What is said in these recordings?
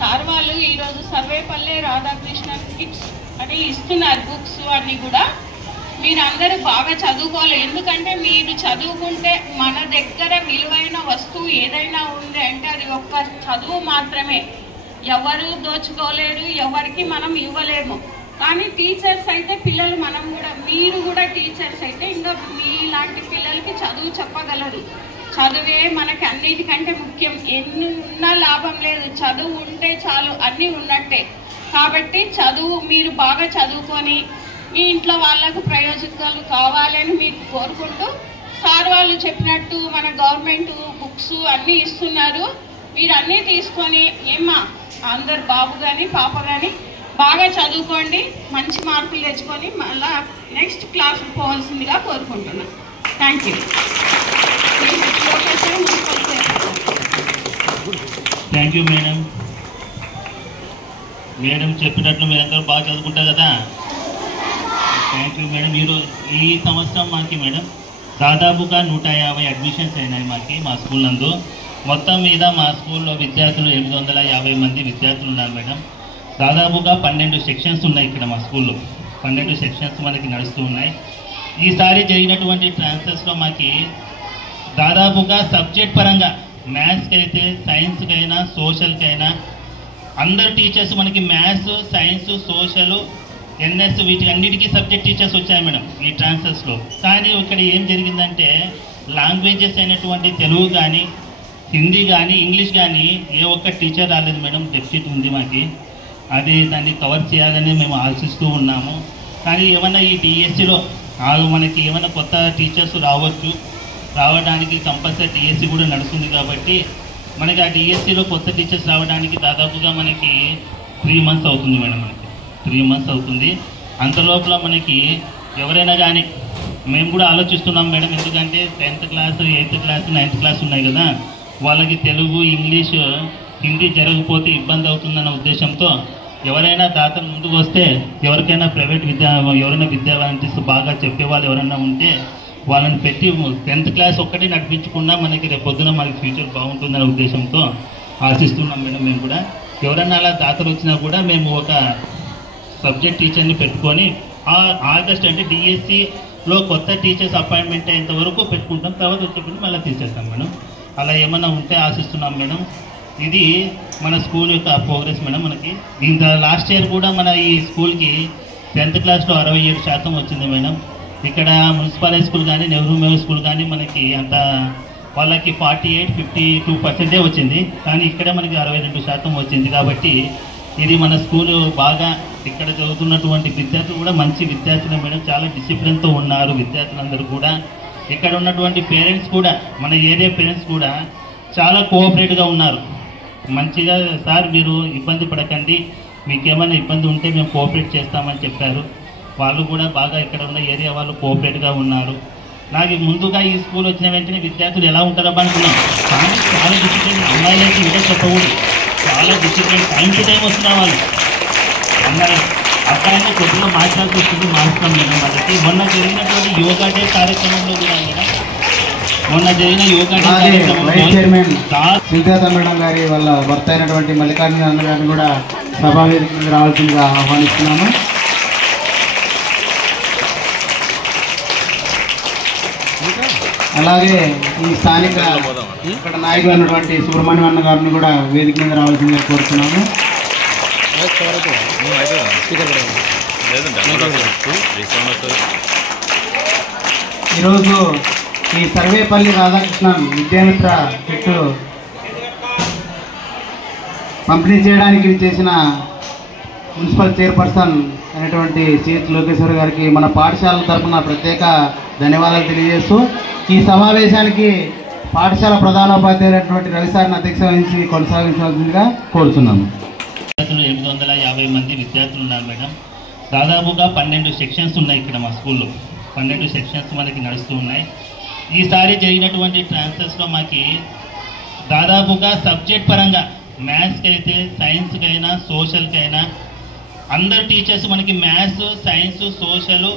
Sir వాళ్ళు ఈరోజు Sarvepalli Radhakrishnan kids అని ఇస్తున్నారు బుక్స్ అన్నీ కూడా. మీరందరూ బాగా చదువుకోవాలి. ఎందుకంటే మీరు చదువుకుంటే మన దగ్గర విలువైన వస్తువు ఏదైనా ఉంది అంటే అది ఒక్క చదువు మాత్రమే. ఎవరు దోచుకోలేరు, ఎవరికి మనం ఇవ్వలేము. కానీ టీచర్స్ అయితే పిల్లలు మీరు కూడా టీచర్స్ అయితే ఇంకా మీలాంటి పిల్లలకి చదువు చెప్పగలరు. చదువే మనకి అన్నిటికంటే ముఖ్యం. ఎన్ని ఉన్నా లాభం లేదు, చదువు ఉంటే చాలు, అన్నీ ఉన్నట్టే. కాబట్టి మీరు బాగా చదువుకొని మీ ఇంట్లో వాళ్ళకు ప్రయోజకాలు కావాలని మీకు కోరుకుంటూ, సార్ వాళ్ళు చెప్పినట్టు మన గవర్నమెంట్ బుక్స్ అన్నీ ఇస్తున్నారు. మీరు అన్నీ తీసుకొని అందరు బాబు కానీ పాప కానీ బాగా చదువుకోండి, మంచి మార్కులు తెచ్చుకొని మళ్ళీ నెక్స్ట్ క్లాస్ పోవాల్సిందిగా కోరుకుంటున్నాను. Thank you. Thank you madam. Madam చెప్పినట్లు మీరందరూ బాగా చదువుకుంటారు కదా. Thank you madam. ఈ సంవత్సరం మాకు మేడం దాదాపుగా 150 అడ్మిషన్స్ అయినాయి మా స్కూల్ నందు. మొత్తం మీద మా స్కూల్లో విద్యార్థులు 850 మంది విద్యార్థులు ఉన్నారు మేడం. దాదాపుగా 12 సెక్షన్స్ ఉన్నాయి ఇక్కడ మా స్కూల్లో. 12 సెక్షన్స్ మనకి నడుస్తూ ఉన్నాయి. ఈసారి జరిగినటువంటి ట్రాన్స్ఫర్స్లో మాకు దాదాపుగా సబ్జెక్ట్ పరంగా మ్యాథ్స్కి అయితే, సైన్స్కి అయినా, సోషల్కి అయినా అందరు టీచర్స్ మనకి మ్యాథ్స్, సైన్స్, సోషల్, ఎన్ఎస్ వీటికి అన్నిటికీ సబ్జెక్ట్ టీచర్స్ వచ్చాయి మేడం ఈ ట్రాన్స్ఫర్స్లో. కానీ ఇక్కడ ఏం జరిగిందంటే లాంగ్వేజెస్ అయినటువంటి తెలుగు కానీ, హిందీ కానీ, ఇంగ్లీష్ కానీ ఏ ఒక్క టీచర్ రాలేదు మేడం. డెఫిసిట్ ఉంది మాకు. దాన్ని కవర్ చేయాలని మేము ఆశిస్తూ ఉన్నాము. కానీ ఏమన్నా ఈ డిఎస్సిలో మనకి ఏమైనా కొత్త టీచర్స్ రావడానికి కంపల్సరీ డిఎస్సి కూడా నడుస్తుంది. కాబట్టి మనకి ఆ డిఎస్సిలో కొత్త టీచర్స్ రావడానికి దాదాపుగా మనకి 3 months అవుతుంది మేడం. మనకి 3 months అవుతుంది. అంతలోపల మనకి ఎవరైనా కానీ మేము కూడా ఆలోచిస్తున్నాం మేడం. ఎందుకంటే 10th class, 8th class, 9th class ఉన్నాయి కదా, వాళ్ళకి తెలుగు, ఇంగ్లీష్, హిందీ జరగకపోతే ఇబ్బంది అవుతుందన్న ఉద్దేశంతో ఎవరైనా దాతలు ముందుకు వస్తే, ఎవరికైనా ప్రైవేట్ ఎవరైనా విద్యావంతులు బాగా చెప్పేవాళ్ళు ఎవరైనా ఉంటే వాళ్ళని పెట్టి 10th క్లాస్ ఒక్కటే నడిపించకుండా మనకి రేపు పొద్దున మనకి ఫ్యూచర్ బాగుంటుందనే ఉద్దేశంతో ఆశిస్తున్నాం మేడం. మేము కూడా ఎవరైనా అలా దాతలు వచ్చినా కూడా మేము ఒక సబ్జెక్ట్ టీచర్ని పెట్టుకొని ఆగస్ట్ అంటే డిఎస్సిలో కొత్త టీచర్స్ అపాయింట్మెంట్ అయ్యేంత వరకు పెట్టుకుంటాం. తర్వాత వచ్చేప్పుడు మళ్ళీ తీసేస్తాం మేడం. అలా ఏమన్నా ఉంటే ఆశిస్తున్నాం మేడం. ఇది మన స్కూల్ యొక్క ప్రోగ్రెస్ మేడం. మనకి లాస్ట్ ఇయర్ కూడా మన ఈ స్కూల్కి 10th క్లాస్లో 67% వచ్చింది మేడం. ఇక్కడ మున్సిపల్ హై స్కూల్ కానీ, నెహ్రూ మెమోరియల్ స్కూల్ కానీ మనకి అంత వాళ్ళకి 48-52% వచ్చింది. కానీ ఇక్కడ మనకి 62% వచ్చింది. కాబట్టి ఇది మన స్కూలు బాగా ఇక్కడ చదువుతున్నటువంటి విద్యార్థులు కూడా మంచి విద్యార్థులు మేడం. చాలా డిసిప్లిన్తో ఉన్నారు విద్యార్థులందరూ కూడా. ఇక్కడ ఉన్నటువంటి పేరెంట్స్ కూడా, మన ఏరియా పేరెంట్స్ కూడా చాలా కోఆపరేటివ్గా ఉన్నారు. మంచిగా సార్ మీరు ఇబ్బంది పడకండి, మీకేమైనా ఇబ్బంది ఉంటే మేము కోఆపరేట్ చేస్తామని చెప్పారు. వాళ్ళు కూడా బాగా ఇక్కడ ఉన్న ఏరియా వాళ్ళు కోఆపరేట్గా ఉన్నారు. నాకు ముందుగా ఈ స్కూల్ వచ్చిన వెంటనే విద్యార్థులు ఎలా ఉంటారో అనుకున్నాం. కానీ చాలా డిసిప్లిన్, అమ్మాయిలకి ఇదే చెప్పకూడదు, చాలా డిసిప్లిన్, టైం టు టైం వస్తున్నారు వాళ్ళు. అబ్బాయిని కొద్దిగా మాట్లాడుతూ వస్తుంది, మారుస్తాం మేడం వాళ్ళకి. మొన్న జరిగినటువంటి యోగా డే కార్యక్రమంలో కూడా మేడం, మొన్న జరిగిన యోగా డే కార్యక్రమంలో మేడం గారి వాళ్ళ భర్త అయినటువంటి మల్లికార్జున అన్న గారిని కూడా సభావేదికగా రావాల్సిందిగా ఆహ్వానిస్తున్నాము. అలాగే ఈ స్థానిక ఇక్కడ నాయకులు అన్నటువంటి సుబ్రహ్మణ్యం అన్న గారిని కూడా వేదిక మీద రావాల్సిందిగా కోరుతున్నాము. ఈరోజు ఈ సర్వేపల్లి రాధాకృష్ణన్ విద్యామిత్ర కిట్ పంపిణీ చేయడానికి చేసిన మున్సిపల్ చైర్పర్సన్ అయినటువంటి సిహెచ్ లోకేశ్వర్ గారికి మన పాఠశాల తరఫున ప్రత్యేక ధన్యవాదాలు తెలియజేస్తూ, ఈ సమావేశానికి పాఠశాల ప్రధానోపాధ్యాయులైనటువంటి రవిసారిని అధ్యక్షత వహించి కొనసాగించవలసిందిగా కోరుతున్నాము. 850 మంది విద్యార్థులు ఉన్నారు మేడం. దాదాపుగా 12 సెక్షన్స్ ఉన్నాయి ఇక్కడ మా స్కూల్లో. 12 సెక్షన్స్ మనకి నడుస్తూ ఉన్నాయి. ఈసారి జరిగినటువంటి ట్రాన్స్ఫర్స్లో మాకు దాదాపుగా సబ్జెక్ట్ పరంగా మ్యాథ్స్కి అయితే, సైన్స్కి అయినా, సోషల్కి అయినా అందరు టీచర్స్ మనకి మ్యాథ్స్, సైన్స్, సోషల్,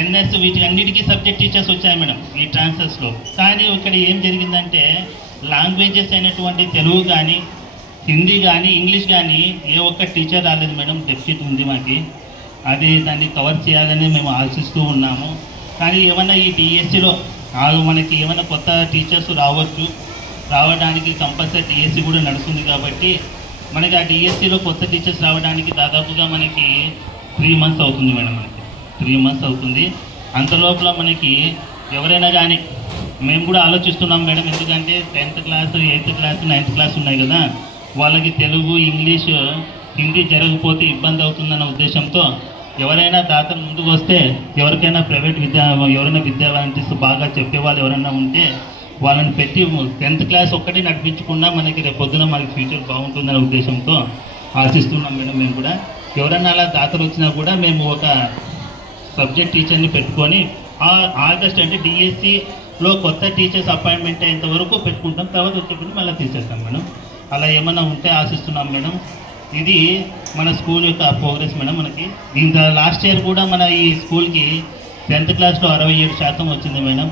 ఎన్ఎస్ వీటికి అన్నిటికీ సబ్జెక్ట్ టీచర్స్ వచ్చాయి మేడం ఈ ట్రాన్స్ఫర్స్లో. కానీ ఇక్కడ ఏం జరిగిందంటే లాంగ్వేజెస్ అయినటువంటి తెలుగు కానీ, హిందీ కానీ ఇంగ్లీష్ కానీ ఏ ఒక్క టీచర్ రాలేదు మేడం. డెఫిసిట్ ఉంది మాకు. అది దాన్ని కవర్ చేయాలని మేము ఆశిస్తూ ఉన్నాము. కానీ ఏమన్నా ఈ డిఎస్సిలో మనకి ఏమైనా కొత్త టీచర్స్ రావడానికి కంపల్సరీ డిఎస్సి కూడా నడుస్తుంది కాబట్టి మనకి ఆ డిఎస్సిలో కొత్త టీచర్స్ రావడానికి దాదాపుగా మనకి 3 months అవుతుంది మేడం. మనకి 3 months అవుతుంది. అంతలోపల మనకి ఎవరైనా కానీ మేము కూడా ఆలోచిస్తున్నాం మేడం. ఎందుకంటే 10th class 8th class 9th class ఉన్నాయి కదా, వాళ్ళకి తెలుగు ఇంగ్లీష్ హిందీ జరగకపోతే ఇబ్బంది అవుతుందన్న ఉద్దేశంతో ఎవరైనా దాతలు ముందుకు వస్తే ఎవరికైనా ప్రైవేట్ ఎవరైనా విద్యావంతులు బాగా చెప్పేవాళ్ళు ఎవరైనా ఉంటే వాళ్ళని పెట్టి 10th క్లాస్ ఒక్కటి నడిపించకుండా మనకి రేపు పొద్దున మనకి ఫ్యూచర్ బాగుంటుందనే ఉద్దేశంతో ఆశిస్తున్నాం మేడం. మేము కూడా ఎవరైనా అలా దాతలు వచ్చినా కూడా మేము ఒక సబ్జెక్ట్ టీచర్ని పెట్టుకొని ఆగస్ట్ అంటే డిఎస్సిలో కొత్త టీచర్స్ అపాయింట్మెంట్ అయ్యేంత వరకు పెట్టుకుంటాం. తర్వాత వచ్చేప్పుడు మళ్ళీ తీసేస్తాం మేడం. అలా ఏమన్నా ఉంటే ఆశిస్తున్నాం మేడం. ఇది మన స్కూల్ యొక్క ప్రోగ్రెస్ మేడం. మనకి దీంతో లాస్ట్ ఇయర్ కూడా మన ఈ స్కూల్కి 10th క్లాస్లో 67% వచ్చింది మేడం.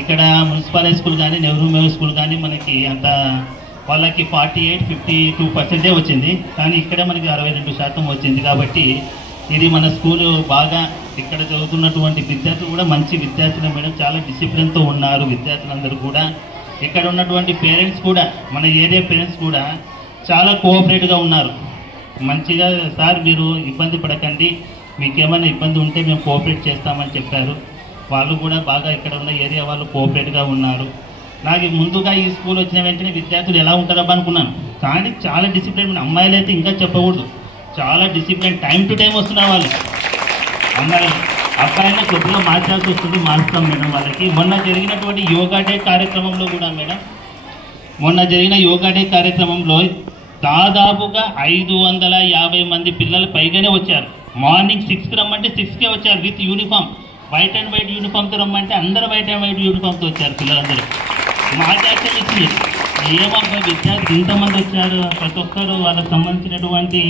ఇక్కడ మున్సిపల్ హై స్కూల్ కానీ నెహ్రూ మెమోరియల్ స్కూల్ కానీ మనకి అంత వాళ్ళకి 48-52% వచ్చింది. కానీ ఇక్కడ మనకి 62% వచ్చింది. కాబట్టి ఇది మన స్కూలు బాగా ఇక్కడ చదువుతున్నటువంటి విద్యార్థులు కూడా మంచి విద్యార్థులు మేడం. చాలా డిసిప్లిన్తో ఉన్నారు విద్యార్థులందరూ కూడా. ఇక్కడ ఉన్నటువంటి పేరెంట్స్ కూడా మన ఏరియా పేరెంట్స్ కూడా చాలా కోఆపరేట్గా ఉన్నారు. మంచిగా సార్ మీరు ఇబ్బంది పడకండి, మీకేమైనా ఇబ్బంది ఉంటే మేము కోఆపరేట్ చేస్తామని చెప్పారు. వాళ్ళు కూడా బాగా ఇక్కడ ఉన్న ఏరియా వాళ్ళు కోఆపరేట్గా ఉన్నారు. నాకు ముందుగా ఈ స్కూల్ వచ్చిన వెంటనే విద్యార్థులు ఎలా ఉంటారో అనుకున్నాను. కానీ చాలా డిసిప్లిన్. అమ్మాయిలు అయితే ఇంకా చెప్పకూడదు, చాలా డిసిప్లిన్. టైం టు టైం వస్తున్నారు వాళ్ళు. అమ్మాయిలు అబ్బాయిని కొద్దిగా మార్చాల్సి వస్తుంది, మార్చుతాం మేడం వాళ్ళకి. మొన్న జరిగినటువంటి యోగా డే కార్యక్రమంలో కూడా మేడం, మొన్న జరిగిన యోగా డే కార్యక్రమంలో దాదాపుగా 550 మంది పిల్లలు పైగానే వచ్చారు. మార్నింగ్ 6కి రమ్మంటే 6కే వచ్చారు with uniform. White and white యూనిఫామ్తో రమ్మంటే అందరూ వైట్ అండ్ వైట్ యూనిఫామ్తో వచ్చారు పిల్లలందరూ. మాకు యాక్షన్ ఇచ్చింది ఏమబ్బా విద్యార్థులు ఇంతమంది వచ్చారు, ప్రతి ఒక్కరు వాళ్ళకి సంబంధించినటువంటి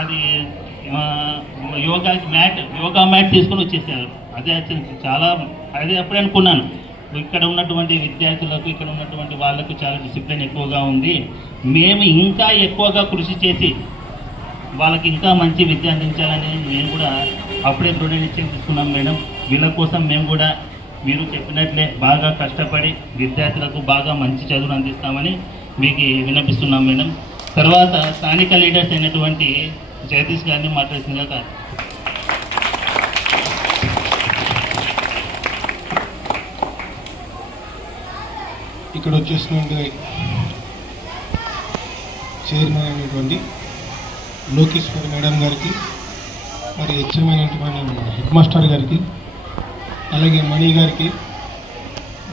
అది యోగా మ్యాట్ తీసుకొని వచ్చేసారు. అదే చాలా అదే అప్పుడే అనుకున్నాను, ఇక్కడ ఉన్నటువంటి విద్యార్థులకు ఇక్కడ ఉన్నటువంటి వాళ్ళకు చాలా డిసిప్లిన్ ఎక్కువగా ఉంది. మేము ఇంకా ఎక్కువగా కృషి చేసి వాళ్ళకి ఇంకా మంచి విద్య అందించాలని మేము కూడా అప్పుడే దృఢ నిశ్చయం తీసుకున్నాం మేడం. వీళ్ళ కోసం మేము కూడా మీరు చెప్పినట్లే బాగా కష్టపడి విద్యార్థులకు బాగా మంచి చదువును అందిస్తామని మీకు విన్నపిస్తున్నాం మేడం. తర్వాత స్థానిక లీడర్స్ అయినటువంటి జగదీష్ గారిని మాట్లాడుతుందిగా. ఇక్కడ వచ్చేసినటువంటి చైర్మన్ అయినటువంటి లోకేశ్వరి మేడం గారికి, మరి హెచ్ఎం అయినటువంటి హెడ్ మాస్టర్ గారికి, అలాగే మణి గారికి,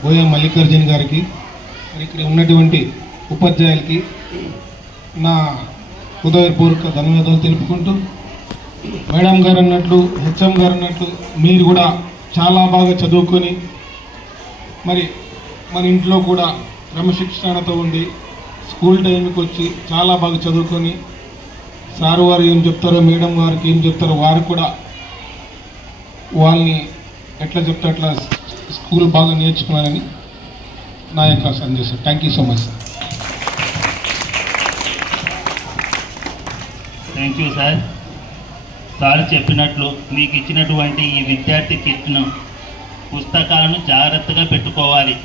బోయ మల్లికార్జున్ గారికి, మరి ఇక్కడ ఉన్నటువంటి ఉపాధ్యాయులకి నా హృదయపూర్వక ధన్యవాదాలు తెలుపుకుంటూ, మేడం గారు అన్నట్లు హెచ్ఎం గారు అన్నట్లు మీరు కూడా చాలా బాగా చదువుకొని మరి మన ఇంట్లో కూడా క్రమశిక్షణతో ఉండి స్కూల్ టైంకి వచ్చి చాలా బాగా చదువుకొని సారు వారు ఏం చెప్తారో మేడం గారికి ఏం చెప్తారో వారు కూడా వాళ్ళని ఎట్లా చెప్తే అట్లా స్కూల్ బాగా నేర్చుకున్నానని నా యొక్క సందేశం. Thank you so much sir. Thank you sir. Sir చెప్పినట్లు మీకు ఇచ్చినటువంటి ఈ విద్యార్థి కిట్ను పుస్తకాలను జాగ్రత్తగా పెట్టుకోవాలి.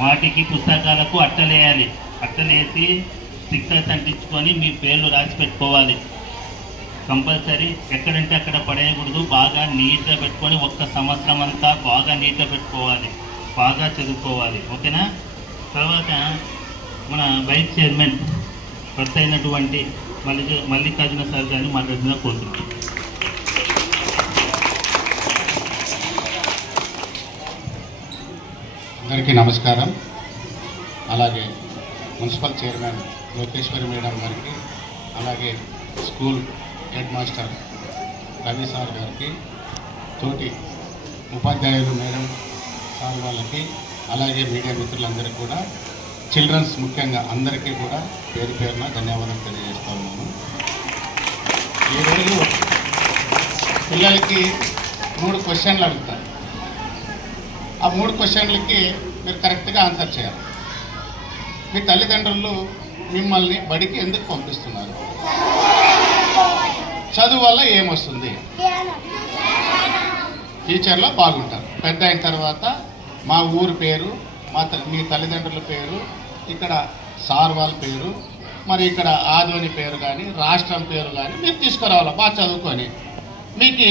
వాటికి పుస్తకాలకు అట్టలేయాలి. అట్టలేసి స్టిక్కర్స్ అంటించుకొని మీ పేర్లు రాసి పెట్టుకోవాలి. కంపల్సరీ ఎక్కడంటే అక్కడ పడేయకూడదు. బాగా నీట్గా పెట్టుకొని 1 సంవత్సరం అంతా బాగా నీట్గా పెట్టుకోవాలి, బాగా చదువుకోవాలి. ఓకేనా? తర్వాత మన వైస్ చైర్మన్ భర్త అయినటువంటి మల్లికార్జున సార్ గారిని మాట్లాడుతున్నా కోరుతున్నాను. అందరికీ నమస్కారం. అలాగే మున్సిపల్ చైర్మన్ లోకేశ్వరి మేడం గారికి, అలాగే school head master Ravi sir గారికి, తోటి ఉపాధ్యాయులు మేడం సార్ వాళ్ళకి, అలాగే మీడియా మిత్రులందరికీ కూడా, చిల్డ్రన్స్ ముఖ్యంగా అందరికీ కూడా పేరు పేరున ధన్యవాదాలు తెలియజేస్తా ఉన్నాను. ఈరోజు పిల్లలకి 3 క్వశ్చన్లు అడుగుతారు. ఆ 3 క్వశ్చన్లకి మీరు కరెక్ట్గా ఆన్సర్ చేయాలి. మీ తల్లిదండ్రులు మిమ్మల్ని బడికి ఎందుకు పంపిస్తున్నారు? చదువు వల్ల ఏమొస్తుంది? ఫ్యూచర్లో బాగుంటారు. పెద్ద అయిన తర్వాత మా ఊరు పేరు, మీ తల్లిదండ్రుల పేరు, ఇక్కడ సార్ వాళ్ళ పేరు, మరి ఇక్కడ ఆదోని పేరు కానీ రాష్ట్రం పేరు కానీ మీరు తీసుకురావాలి బాగా చదువుకొని. మీకు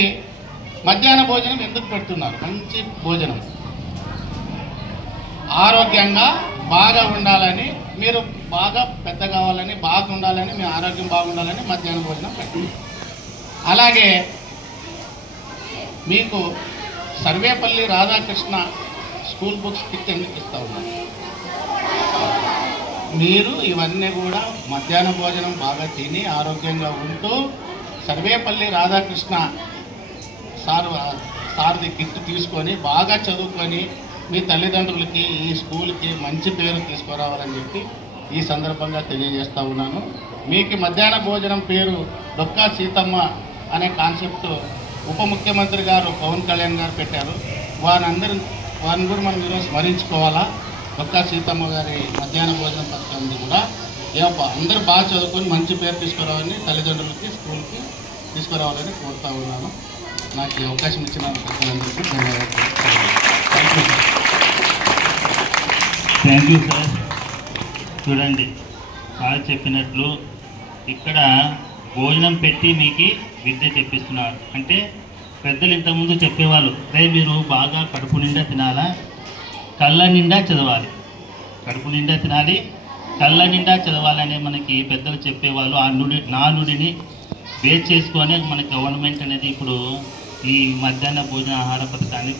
మధ్యాహ్న భోజనం ఎందుకు పెడుతున్నారు? మంచి భోజనం, ఆరోగ్యంగా బాగా ఉండాలని, మీరు బాగా పెద్ద కావాలని, బాగా ఉండాలని, మీ ఆరోగ్యం బాగుండాలని మధ్యాహ్న భోజనం పెట్టండి. అలాగే మీకు Sarvepalli Radhakrishna school books kit ఎందుకు ఇస్తూ ఉన్నారు? మీరు ఇవన్నీ కూడా మధ్యాహ్న భోజనం బాగా తిని ఆరోగ్యంగా ఉంటూ సర్వేపల్లి రాధాకృష్ణ సార్ది కిట్ తీసుకొని బాగా చదువుకొని మీ తల్లిదండ్రులకి ఈ స్కూల్కి మంచి పేరు తీసుకురావాలని చెప్పి ఈ సందర్భంగా తెలియజేస్తూ ఉన్నాను. మీకు మధ్యాహ్న భోజనం పేరు డొక్కా సీతమ్మ అనే కాన్సెప్ట్ ఉప ముఖ్యమంత్రి గారు పవన్ కళ్యాణ్ గారు పెట్టారు. వారిని కూడా మనం ఈరోజు స్మరించుకోవాలా. డొక్కా సీతమ్మ గారి మధ్యాహ్న భోజనం పథకం కూడా అందరూ బాగా చదువుకొని మంచి పేరు తీసుకురావాలని, తల్లిదండ్రులకి స్కూల్కి తీసుకురావాలని కోరుతా ఉన్నాను. నాకు ఈ అవకాశం ఇచ్చిన ప్రజలందరికీ ధన్యవాదాలు. Thank you sir. చూడండి, సార్ చెప్పినట్లు ఇక్కడ భోజనం పెట్టి మీకు విద్య చెప్పిస్తున్నారు. అంటే పెద్దలు ఇంతకుముందు చెప్పేవాళ్ళు, మీరు బాగా కడుపు నిండా తినాలా, కళ్ళ నిండా చదవాలి. కడుపు నిండా తినాలి, కళ్ళ నిండా చదవాలనే మనకి పెద్దలు చెప్పేవాళ్ళు. ఆ నుడిని బేస్ చేసుకొని మన గవర్నమెంట్ అనేది ఇప్పుడు ఈ మధ్యాహ్న భోజన ఆహార పథకాన్ని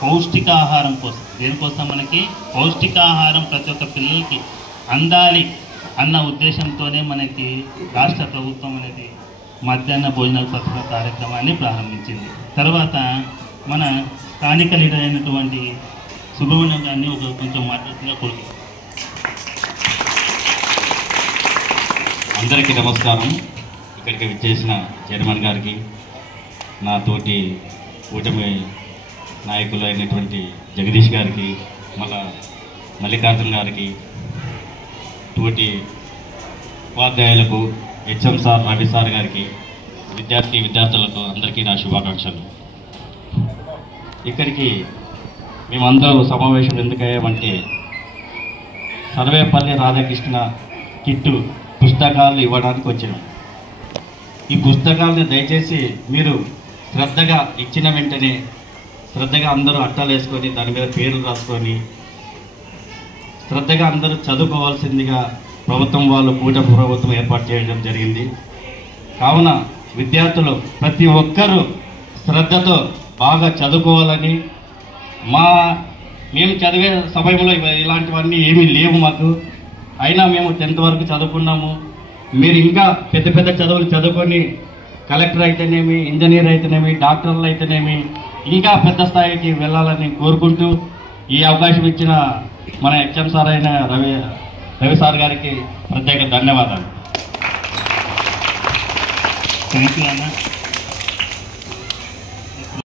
పౌష్టికాహారం కోసం, దేనికోసం మనకి పౌష్టికాహారం ప్రతి ఒక్క పిల్లలకి అందాలి అన్న ఉద్దేశంతోనే మనకి రాష్ట్ర ప్రభుత్వం అనేది మధ్యాహ్న భోజన పథక కార్యక్రమాన్ని ప్రారంభించింది. తర్వాత మన స్థానిక లీడర్ అయినటువంటి సుబ్రహ్మణ్యం గారిని కొంచెం మాట్లాడుతున్నా కోరుకు. అందరికీ నమస్కారం. ఇక్కడికి విచ్చేసిన చైర్మన్ గారికి, నా తోటి కూటమి నాయకులు అయినటువంటి జగదీష్ గారికి, మల్లికార్జున్ గారికి, తోటి ఉపాధ్యాయులకు, హెచ్ఎం సార్, రవి సార్ గారికి, విద్యార్థులకు అందరికీ నా శుభాకాంక్షలు. ఇక్కడికి మేమందరూ సమావేశం ఎందుకయ్యామంటే, సర్వేపల్లి రాధాకృష్ణ కిట్టు పుస్తకాలు ఇవ్వడానికి వచ్చినాం. ఈ పుస్తకాలను దయచేసి మీరు శ్రద్ధగా ఇచ్చిన వెంటనే శ్రద్ధగా అందరూ అట్టాలు వేసుకొని దాని మీద పేర్లు రాసుకొని శ్రద్ధగా అందరూ చదువుకోవాల్సిందిగా కూటమి ప్రభుత్వం ఏర్పాటు చేయడం జరిగింది. కావున విద్యార్థులు ప్రతి ఒక్కరూ శ్రద్ధతో బాగా చదువుకోవాలని, మేము చదివే సమయంలో ఇలాంటివన్నీ ఏమీ లేవు మాకు. అయినా మేము 10th వరకు చదువుకున్నాము. మీరు ఇంకా పెద్ద పెద్ద చదువులు చదువుకొని కలెక్టర్ అయితేనేమి, ఇంజనీర్ అయితేనేమి, డాక్టర్లు అయితేనేమి ఇంకా పెద్ద స్థాయికి వెళ్ళాలని కోరుకుంటూ ఈ అవకాశం ఇచ్చిన మన హెచ్ఎం సార్ అయిన రవి సార్ గారికి ప్రత్యేక ధన్యవాదాలు. థ్యాంక్ యూ అన్న.